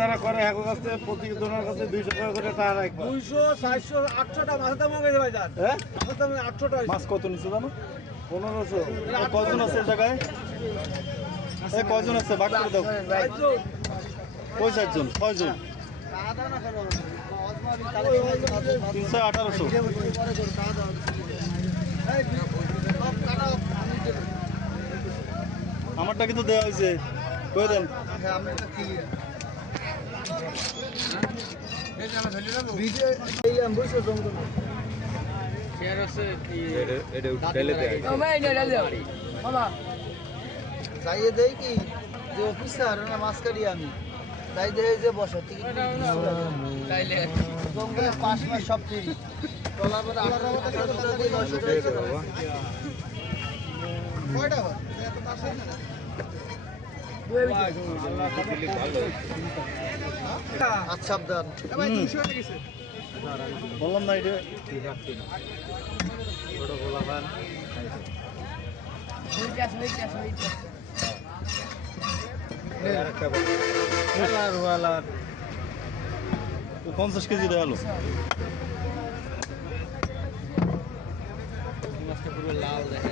যারা করে এখন কাছে প্রতিজনের কাছে 200 টাকা করে টাকা রাখবে। 200 400 800 টা মাছের দাম হবে ভাই জান। হ্যাঁ মাছের দাম 800 টাকা। মাছ কত নিচ্ছে জানো? 1500। কজন আছে এই জায়গায়? এই কজন আছে ভাগ করে দাও। 4জন 6জন 300 1800। আমারটা কিন্তু দেওয়া হয়েছে কই দেন যাইয়ে দেয় কি যে অফিসার না মাছ কাটি আমি তাই দেখে যে বসে টিকিট তাইলে 5 মাস সব ফ্রি টলার পরে 18 দিয়ে 900 টাকা কয়টা হয় এত কাছে না আচ্ছা সাবধান ভাই 200 টাকা গেছে বললাম না এটা ছোট গোলাপান আর 50 কেজি দেওয়ালো মাছটা পুরো লাল দেখে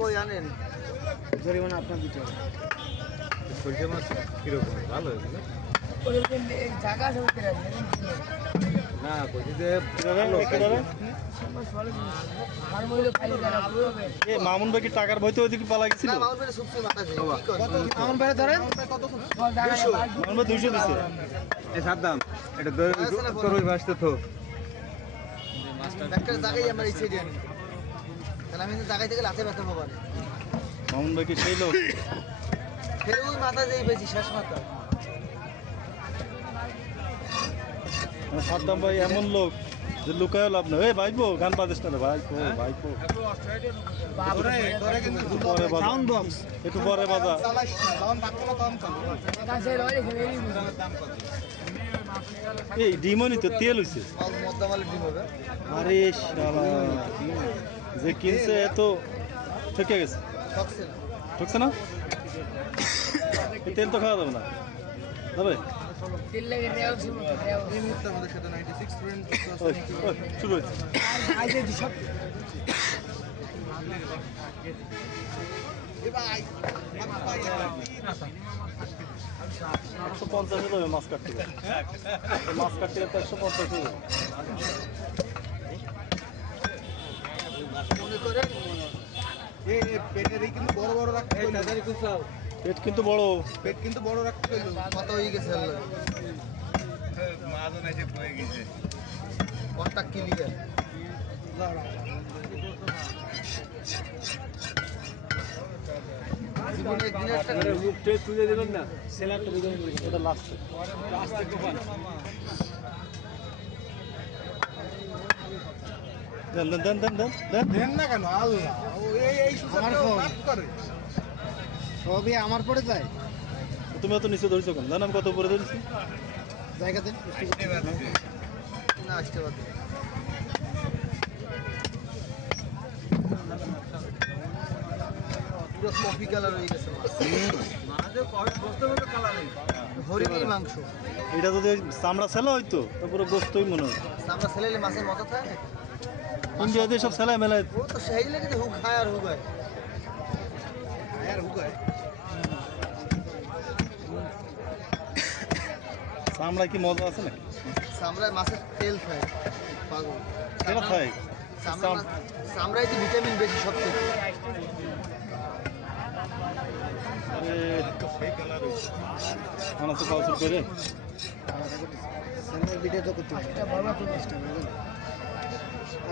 কই আনেন জরিমানা আপনার দিতে হবে সরিষা মাছ কিরকম ভালো হয়েছে না কইছি যে মামুন ভাই কি টাকার ভয়তে ওইদিকে পালা গেছিল? না মাউর পেটে সুপসি মাথা যায় কি করে আমার বাইরে ধরেন কত মামুন ভাই 200 দিছে এই সাদ্দাম এটা তোর ওই ভাসতে তো একটা জায়গায় আমার এই সাইডে আনি তাহলে আমি জায়গায় থেকে লাতে ব্যথা পাবো না মামুন ভাই কি সেই লোক? ফের ওই মাথা যেই বেশি শেষ মাথা সাদ্দাম ভাই এমন লোক যে লুকায়ও লাভ না। এই ভাইপো গান বাজিস না রে ভাইপো ভাইপো সাউন্ড বক্স একটু পরে বাজা। এই ডিমনি তো তেল হইছে মদ্দামালের ডিম হবে আরে শালা যে কিনছে এত ঠকে গেছে টক্সিন ঠকছে না এই তেল তো খাওয়া যাবে না যাবে এই মুহূর্তে আমাদের সাথে 96 ফ্রেন্ড ওই, ওই, শুরু হয়েছে 150 হলো মাছ কাটতে গেলে। এই মাছ কাটতে গেলে তো 150 হলো। মনে করেন এই পেটের কিন্তু বড় বড় রাখতে হইলো পেট কিন্তু বড় পেট কিন্তু বড় রাখতে হইলো কত হয়ে গেছে আল্লাহ মাছ নাইছে পড়ে গেছে কন্টাক্ট ক্লিয়ার জীবনে একদিনের একটা মুখটে তুলে দিবেন না সেলারটা দিবেন এটা লাস্টে লাস্টে কোপান দেন দেন দেন দেন দেন দেন দেন না কেন আল্লাহ ও এই সুযোগ করে সবই আমার পড়ে যায় তুমি অত নিচে ধরেছো কেন? জান আমি কত উপরে ধরেছি জায়গাতে না আসতে পারবে পুরো কফি কালার হয়ে গেছে হরিণের মাংস এটা যদি চামড়া ছেলা হইতো তো পুরো গোস্তই মনে হয়। আমরা ছেলে মাছের মতো থাকে ইন্ডিয়াতে সব ছেলা মেলায় ও তো সেই লেগে যে হুক খায় আর হুকায় আর হুকায় চামড়া কি মজা আছে নাকি? চামড়ায় মাছের তেল খায় পাগল কেনা খাই চামড়ায় তো ভিটামিন বেশি সব থেকে খানা তো খাওয়া শুরু করে সেলের ভিডিও তো করতে হবে এটা বড় একটা মিষ্টি বুঝলেন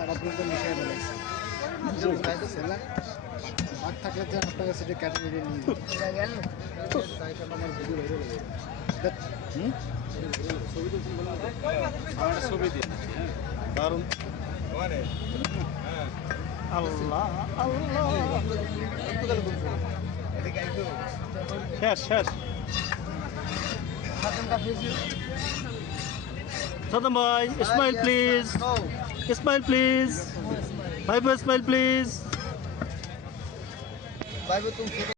আর আপনি তো মিশাই বলেছেন সেলার ভাত থাকলে তো আপনার কাছে এটা ক্যাটাগরি নিয়ে গেল তাইটা আমার ভিডিও হয়ে গেল ছবি দিন দারুণ আল্লাহ আল্লাহ শেষ শেষ সাদম ভাই স্মাইল প্লিজ স্মাইল প্লিজ ভাই স্মাইল প্লিজ ভাইবে তুমি